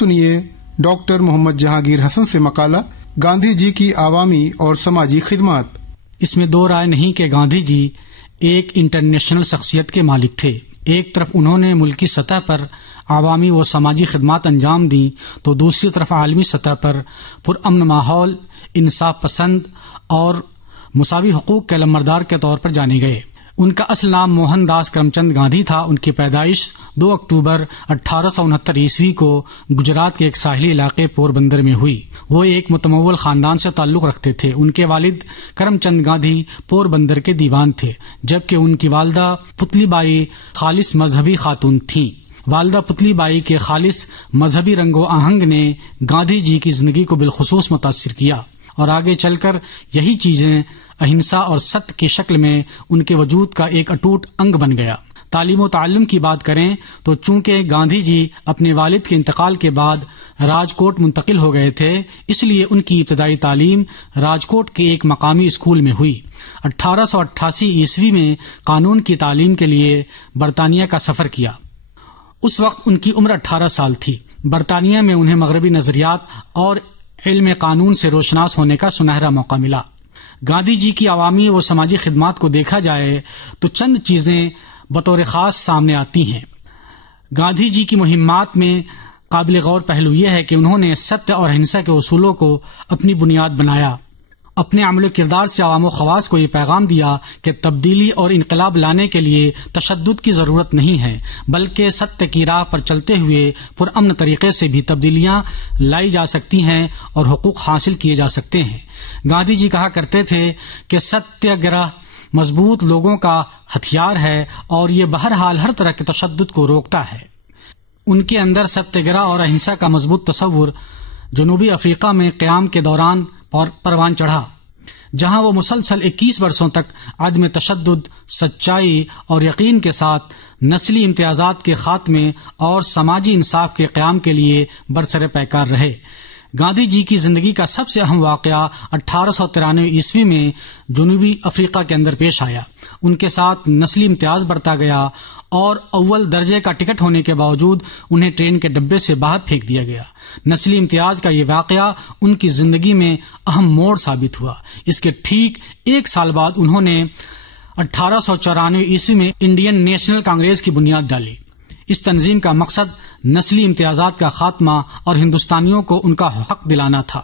سنیے ڈاکٹر محمد جہانگیر حسن سے مقالہ گاندھی جی کی عوامی اور سماجی خدمات۔ اس میں دو رائے نہیں کہ گاندھی جی ایک انٹرنیشنل شخصیت کے مالک تھے۔ ایک طرف انہوں نے ملکی سطح پر عوامی و سماجی خدمات انجام دیں تو دوسری طرف عالمی سطح پر پرامن ماحول، انصاف پسند اور مساوی حقوق کے علمبردار کے طور پر جانے گئے۔ ان کا اصل نام موہن داس کرم چند گاندھی تھا۔ ان کی پیدائش 2 اکتوبر 1869 عیسوی کو گجرات کے ایک ساحلی علاقے پور بندر میں ہوئی۔ وہ ایک متمول خاندان سے تعلق رکھتے تھے۔ ان کے والد کرم چند گاندھی پور بندر کے دیوان تھے، جبکہ ان کی والدہ پتلی بائی خالص مذہبی خاتون تھیں۔ والدہ پتلی بائی کے خالص مذہبی رنگ و آہنگ نے گاندھی جی کی زندگی کو بالخصوص متاثر کیا اور آگے چل کر یہی چیزیں اہنسا اور ست کی شکل میں ان کے وجود کا ایک اٹوٹ انگ بن گیا۔ تعلیم و تعلم کی بات کریں تو چونکہ گاندھی جی اپنے والد کے انتقال کے بعد راجکوٹ منتقل ہو گئے تھے، اس لیے ان کی ابتدائی تعلیم راجکوٹ کے ایک مقامی اسکول میں ہوئی۔ 1888 عیسوی میں قانون کی تعلیم کے لیے برطانیہ کا سفر کیا۔ اس وقت ان کی عمر 18 سال تھی۔ برطانیہ میں انہیں مغربی نظریات اور علم قانون سے روشناس ہونے کا سنہرا موقع ملا۔ گاندھی جی کی عوامی و سماجی خدمات کو دیکھا جائے تو چند چیزیں بطور خاص سامنے آتی ہیں۔ گاندھی جی کی مہمات میں قابل غور پہلو یہ ہے کہ انہوں نے ستیہ اور اہنسا کے اصولوں کو اپنی بنیاد بنایا۔ اپنے عمل و کردار سے عوام و خواص کو یہ پیغام دیا کہ تبدیلی اور انقلاب لانے کے لیے تشدد کی ضرورت نہیں ہے، بلکہ ستیہ کی راہ پر چلتے ہوئے پرامن طریقے سے بھی تبدیلیاں لائی جا سکتی ہیں اور حقوق حاصل کیے جا سکتے ہیں۔ گاندھی جی کہا کرتے تھے کہ ستیہ گرہ مضبوط لوگوں کا ہتھیار ہے اور یہ بہرحال ہر طرح کے تشدد کو روکتا ہے۔ ان کے اندر ستیہ گرہ اور اہنسا کا مضبوط تصور جنوبی افریقہ میں قیام کے دوران پروان چڑھا، جہاں وہ مسلسل 21 برسوں تک عدم تشدد، سچائی اور یقین کے ساتھ نسلی امتیازات کے خاتمے اور سماجی انصاف کے قیام کے لیے برسر پیکار رہے۔ گاندھی جی کی زندگی کا سب سے اہم واقعہ 1893 عیسوی میں جنوبی افریقہ کے اندر پیش آیا۔ ان کے ساتھ نسلی امتیاز برتا گیا اور اول درجے کا ٹکٹ ہونے کے باوجود انہیں ٹرین کے ڈبے سے باہر پھینک دیا گیا۔ نسلی امتیاز کا یہ واقعہ ان کی زندگی میں اہم موڑ ثابت ہوا۔ اس کے ٹھیک 1 سال بعد انہوں نے 1894 عیسوی میں انڈین نیشنل کانگریس کی بنیاد ڈالی۔ اس تنظیم کا مقصد نسلی امتیازات کا خاتمہ اور ہندوستانیوں کو ان کا حق دلانا تھا۔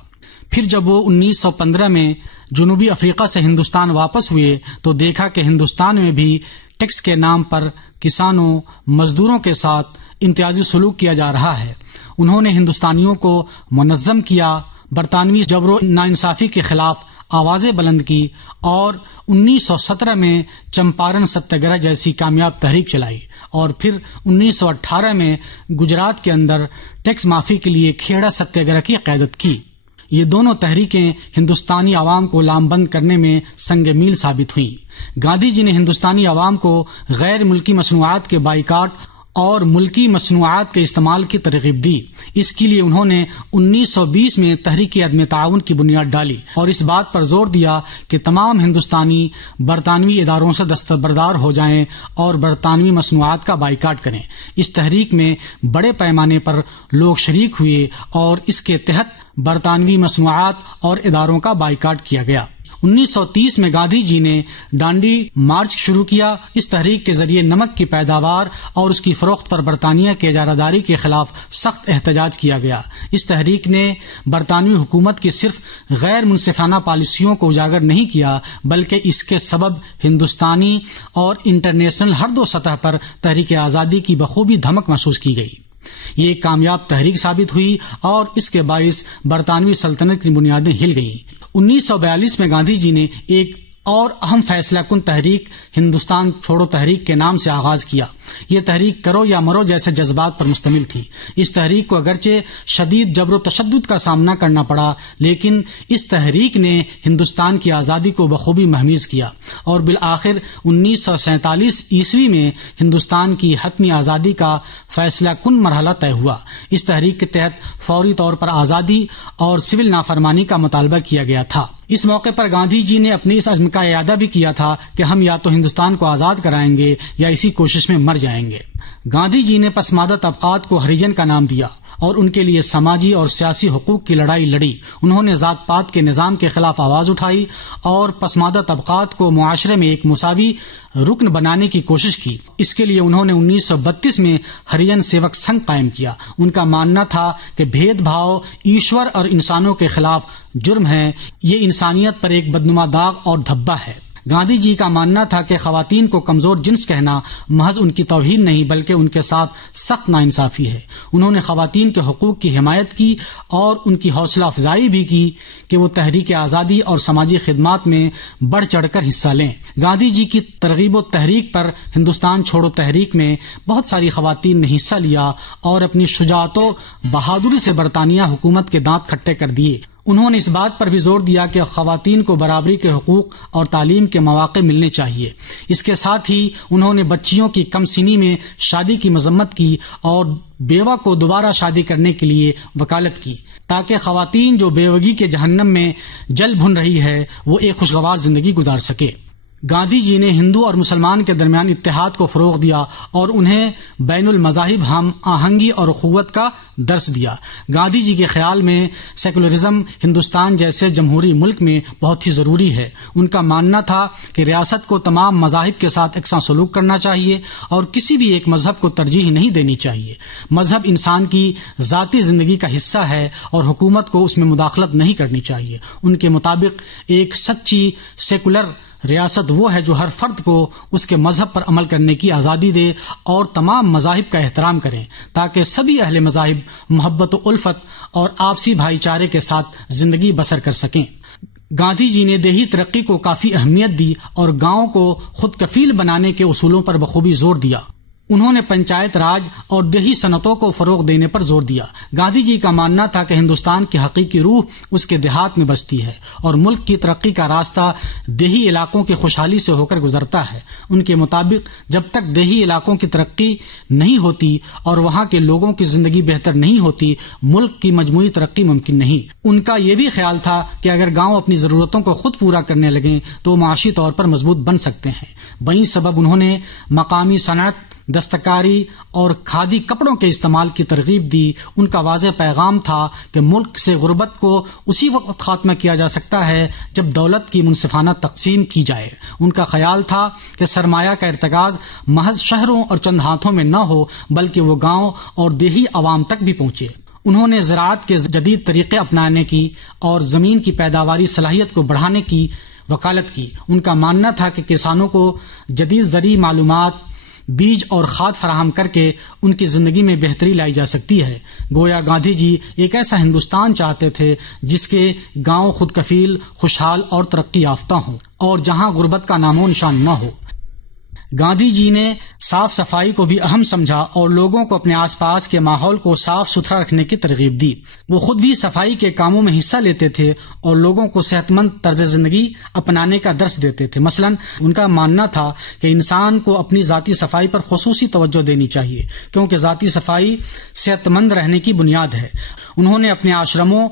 پھر جب وہ 1915 میں جنوبی افریقہ سے ہندوستان واپس ہوئے تو دیکھا کہ ہندوستان میں بھی ٹیکس کے نام پر کسانوں، مزدوروں کے ساتھ امتیازی سلوک کیا جا رہا ہے۔ انہوں نے ہندوستانیوں کو منظم کیا، برطانوی جبر و ناانصافی کے خلاف آوازیں بلند کی اور 1917 میں چمپارن ستیہ گرہ جیسی کامیاب تحریک چلائی اور پھر 1918 میں گجرات کے اندر ٹیکس معافی کے لیے کھیڑا ستیہ گرہ کی قیادت کی۔ یہ دونوں تحریکیں ہندوستانی عوام کو لامبند کرنے میں سنگ میل ثابت ہوئیں۔ گاندھی جی نے ہندوستانی عوام کو غیر ملکی مصنوعات کے بائیکاٹ اور ملکی مصنوعات کے استعمال کی ترغیب دی۔ اس کے لیے انہوں نے 1920 میں تحریک عدم تعاون کی بنیاد ڈالی اور اس بات پر زور دیا کہ تمام ہندوستانی برطانوی اداروں سے دستبردار ہو جائیں اور برطانوی مصنوعات کا بائیکاٹ کریں۔ اس تحریک میں بڑے پیمانے پر لوگ شریک ہوئے اور اس کے تحت برطانوی مصنوعات اور اداروں کا بائیکاٹ کیا گیا۔ 1930 میں گاندھی جی نے ڈانڈی مارچ شروع کیا۔ اس تحریک کے ذریعے نمک کی پیداوار اور اس کی فروخت پر برطانیہ کی اجارہ داری کے خلاف سخت احتجاج کیا گیا۔ اس تحریک نے برطانوی حکومت کی صرف غیر منصفانہ پالیسیوں کو اجاگر نہیں کیا بلکہ اس کے سبب ہندوستانی اور انٹرنیشنل ہر دو سطح پر تحریک آزادی کی بخوبی دھمک محسوس کی گئی۔ یہ ایک کامیاب تحریک ثابت ہوئی اور اس کے باعث برطانوی سلطنت کی بنیادیں ہل گئیں۔ 1942 میں گاندھی جی نے ایک اور اہم فیصلہ کن تحریک ہندوستان چھوڑو تحریک کے نام سے آغاز کیا۔ یہ تحریک کرو یا مرو جیسے جذبات پر مشتمل تھی۔ اس تحریک کو اگرچہ شدید جبر و تشدد کا سامنا کرنا پڑا لیکن اس تحریک نے ہندوستان کی آزادی کو بخوبی مہمیز کیا اور بالآخر 1947 عیسوی میں ہندوستان کی حتمی آزادی کا فیصلہ کن مرحلہ طے ہوا۔ اس تحریک کے تحت فوری طور پر آزادی اور سول نافرمانی کا مطالبہ کیا گیا تھا۔ اس موقع پر گاندھی جی نے اپنے اس عزم کا اعادہ بھی کیا تھا کہ ہم یا تو ہندوستان کو آزاد کرائیں گے یا اسی کوشش میں مر جائیں گے۔ گاندھی جی نے پسماندہ طبقات کو ہریجن کا نام دیا اور ان کے لیے سماجی اور سیاسی حقوق کی لڑائی لڑی. انہوں نے ذات پات کے نظام کے خلاف آواز اٹھائی اور پسماندہ طبقات کو معاشرے میں ایک مساوی رکن بنانے کی کوشش کی. اس کے لیے انہوں نے 1932 میں ہریجن سیوک سنگھ قائم کیا. ان کا ماننا تھا کہ بھید بھاؤ ایشور اور انسانوں کے خلاف جرم ہے. یہ انسانیت پر ایک بدنما داغ اور دھبا ہے. گاندھی جی کا ماننا تھا کہ خواتین کو کمزور جنس کہنا محض ان کی توہین نہیں بلکہ ان کے ساتھ سخت ناانصافی ہے. انہوں نے خواتین کے حقوق کی حمایت کی اور ان کی حوصلہ افزائی بھی کی کہ وہ تحریک آزادی اور سماجی خدمات میں بڑھ چڑھ کر حصہ لیں. گاندھی جی کی ترغیب و تحریک پر ہندوستان چھوڑو تحریک میں بہت ساری خواتین نے حصہ لیا اور اپنی شجاعت و بہادری سے برطانیہ حکومت کے دانت کھٹے کر دیے. انہوں نے اس بات پر بھی زور دیا کہ خواتین کو برابری کے حقوق اور تعلیم کے مواقع ملنے چاہیے. اس کے ساتھ ہی انہوں نے بچیوں کی کم سنی میں شادی کی مذمت کی اور بیوہ کو دوبارہ شادی کرنے کے لیے وکالت کی تاکہ خواتین جو بیوگی کے جہنم میں جل بھن رہی ہے وہ ایک خوشگوار زندگی گزار سکے. گاندھی جی نے ہندو اور مسلمان کے درمیان اتحاد کو فروغ دیا اور انہیں بین المذاہب ہم آہنگی اور اخوت کا درس دیا. گاندھی جی کے خیال میں سیکولرزم ہندوستان جیسے جمہوری ملک میں بہت ہی ضروری ہے. ان کا ماننا تھا کہ ریاست کو تمام مذاہب کے ساتھ یکساں سلوک کرنا چاہیے اور کسی بھی ایک مذہب کو ترجیح نہیں دینی چاہیے. مذہب انسان کی ذاتی زندگی کا حصہ ہے اور حکومت کو اس میں مداخلت نہیں کرنی چاہیے. ان کے مطابق ایک سچی سیکولر ریاست وہ ہے جو ہر فرد کو اس کے مذہب پر عمل کرنے کی آزادی دے اور تمام مذاہب کا احترام کریں تاکہ سبھی اہل مذاہب محبت و الفت اور آپسی بھائی چارے کے ساتھ زندگی بسر کر سکیں. گاندھی جی نے دیہی ترقی کو کافی اہمیت دی اور گاؤں کو خود کفیل بنانے کے اصولوں پر بخوبی زور دیا. انہوں نے پنچایت راج اور دیہی صنعتوں کو فروغ دینے پر زور دیا. گاندھی جی کا ماننا تھا کہ ہندوستان کی حقیقی روح اس کے دیہات میں بستی ہے اور ملک کی ترقی کا راستہ دیہی علاقوں کی خوشحالی سے ہو کر گزرتا ہے. ان کے مطابق جب تک دیہی علاقوں کی ترقی نہیں ہوتی اور وہاں کے لوگوں کی زندگی بہتر نہیں ہوتی ملک کی مجموعی ترقی ممکن نہیں. ان کا یہ بھی خیال تھا کہ اگر گاؤں اپنی ضرورتوں کو خود پورا کرنے لگیں تو وہ معاشی طور پر مضبوط بن سکتے ہیں. بہی سبب انہوں نے مقامی صنعت دستکاری اور کھادی کپڑوں کے استعمال کی ترغیب دی. ان کا واضح پیغام تھا کہ ملک سے غربت کو اسی وقت خاتمہ کیا جا سکتا ہے جب دولت کی منصفانہ تقسیم کی جائے. ان کا خیال تھا کہ سرمایہ کا ارتکاز محض شہروں اور چند ہاتھوں میں نہ ہو بلکہ وہ گاؤں اور دیہی عوام تک بھی پہنچے. انہوں نے زراعت کے جدید طریقے اپنانے کی اور زمین کی پیداواری صلاحیت کو بڑھانے کی وکالت کی. ان کا ماننا تھا کہ کسانوں کو جدید زرعی معلومات بیج اور کھاد فراہم کر کے ان کی زندگی میں بہتری لائی جا سکتی ہے. گویا گاندھی جی ایک ایسا ہندوستان چاہتے تھے جس کے گاؤں خود کفیل خوشحال اور ترقی یافتہ ہوں اور جہاں غربت کا نام و نشان نہ ہو. گاندھی جی نے صاف صفائی کو بھی اہم سمجھا اور لوگوں کو اپنے آس پاس کے ماحول کو صاف ستھرا رکھنے کی ترغیب دی. وہ خود بھی صفائی کے کاموں میں حصہ لیتے تھے اور لوگوں کو صحت مند طرز زندگی اپنانے کا درس دیتے تھے. مثلا ان کا ماننا تھا کہ انسان کو اپنی ذاتی صفائی پر خصوصی توجہ دینی چاہیے کیونکہ ذاتی صفائی صحت مند رہنے کی بنیاد ہے. انہوں نے اپنے آشرموں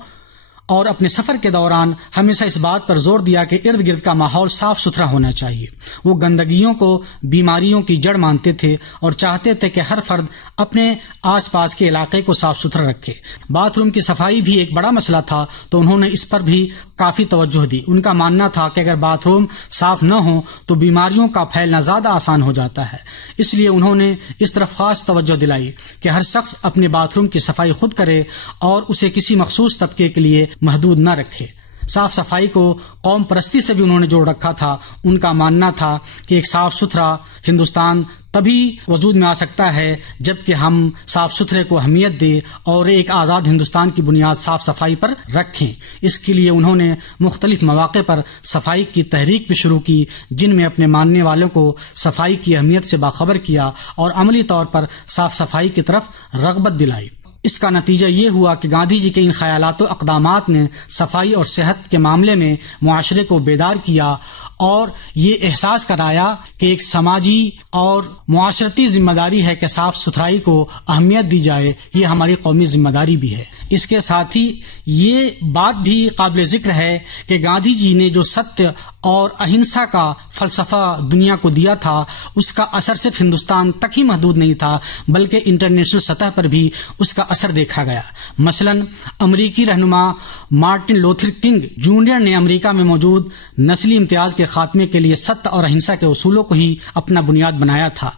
اور اپنے سفر کے دوران ہمیشہ اس بات پر زور دیا کہ ارد گرد کا ماحول صاف ستھرا ہونا چاہیے. وہ گندگیوں کو بیماریوں کی جڑ مانتے تھے اور چاہتے تھے کہ ہر فرد اپنے آس پاس کے علاقے کو صاف ستھرا رکھے. باتھ روم کی صفائی بھی ایک بڑا مسئلہ تھا تو انہوں نے اس پر بھی کافی توجہ دی. ان کا ماننا تھا کہ اگر باتھ روم صاف نہ ہو تو بیماریوں کا پھیلنا زیادہ آسان ہو جاتا ہے. اس لیے انہوں نے اس طرف خاص توجہ دلائی کہ ہر شخص اپنے باتھ روم کی صفائی خود کرے اور اسے کسی مخصوص طبقے کے لیے محدود نہ رکھے. صاف صفائی کو قوم پرستی سے بھی انہوں نے جوڑ رکھا تھا. ان کا ماننا تھا کہ ایک صاف ستھرا ہندوستان تبھی وجود میں آ سکتا ہے جبکہ ہم صاف ستھرے کو اہمیت دیں اور ایک آزاد ہندوستان کی بنیاد صاف صفائی پر رکھیں. اس کے لیے انہوں نے مختلف مواقع پر صفائی کی تحریک بھی شروع کی جن میں اپنے ماننے والوں کو صفائی کی اہمیت سے باخبر کیا اور عملی طور پر صاف صفائی کی طرف رغبت دلائی. اس کا نتیجہ یہ ہوا کہ گاندھی جی کے ان خیالات و اقدامات نے صفائی اور صحت کے معاملے میں معاشرے کو بیدار کیا اور یہ احساس کرایا کہ ایک سماجی اور معاشرتی ذمہ داری ہے کہ صاف ستھرائی کو اہمیت دی جائے، یہ ہماری قومی ذمہ داری بھی ہے۔ اس کے ساتھ ہی یہ بات بھی قابل ذکر ہے کہ گاندھی جی نے جو ستیہ اور اہنسا کا فلسفہ دنیا کو دیا تھا، اس کا اثر صرف ہندوستان تک ہی محدود نہیں تھا بلکہ انٹرنیشنل سطح پر بھی اس کا اثر دیکھا گیا۔ مثلاً امریکی رہنما مارٹن لوتھر کنگ جونیئر نے امریکہ میں موجود نسلی امتیاز کے خاتمے کے لیے ستیہ اور اہنسا کے اصولوں کو ہی اپنا بنیاد بنایا تھا۔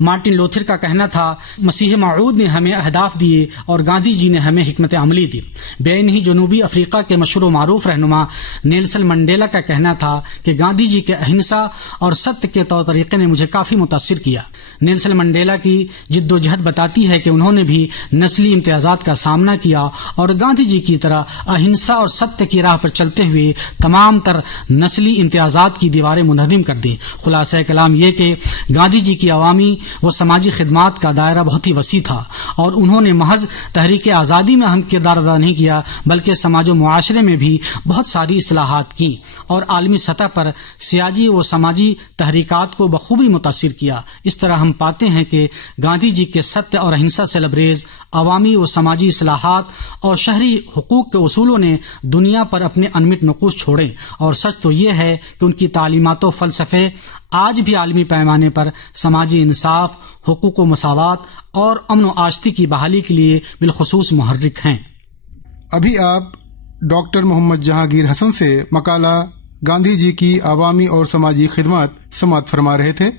مارٹن لوتھر کا کہنا تھا، مسیح موعود نے ہمیں اہداف دیے اور گاندھی جی نے ہمیں حکمت عملی دی۔ بین ہی جنوبی افریقہ کے مشہور و معروف رہنما نیلسن منڈیلا کا کہنا تھا کہ گاندھی جی کے اہنسا اور ستیہ کے طور طریقے نے مجھے کافی متاثر کیا۔ نیلسن منڈیلا کی جد و جہد بتاتی ہے کہ انہوں نے بھی نسلی امتیازات کا سامنا کیا اور گاندھی جی کی طرح اہنسا اور ستیہ کی راہ پر چلتے ہوئے تمام تر نسلی امتیازات کی دیواریں منہدم کر دیں۔ خلاصہ کلام یہ کہ گاندھی جی کی عوامی و سماجی خدمات کا دائرہ بہت ہی وسیع تھا اور انہوں نے محض تحریک آزادی میں اہم کردار ادا نہیں کیا بلکہ سماج و معاشرے میں بھی بہت ساری اصلاحات کی اور عالمی سطح پر سیاسی و سماجی تحریکات کو بخوبی متاثر کیا۔ اس طرح ہم پاتے ہیں کہ گاندھی جی کے ستیہ اور اہنسا سے لبریز عوامی و سماجی اصلاحات اور شہری حقوق کے اصولوں نے دنیا پر اپنے انمٹ نقوش چھوڑے، اور سچ تو یہ ہے کہ ان کی تعلیمات و فلسفے آج بھی عالمی پیمانے پر سماجی انصاف، حقوق و مساوات اور امن و آشتی کی بحالی کے لیے بالخصوص محرک ہیں۔ ابھی آپ ڈاکٹر محمد جہانگیر حسن سے مقالہ گاندھی جی کی عوامی اور سماجی خدمات سماعت فرما رہے تھے۔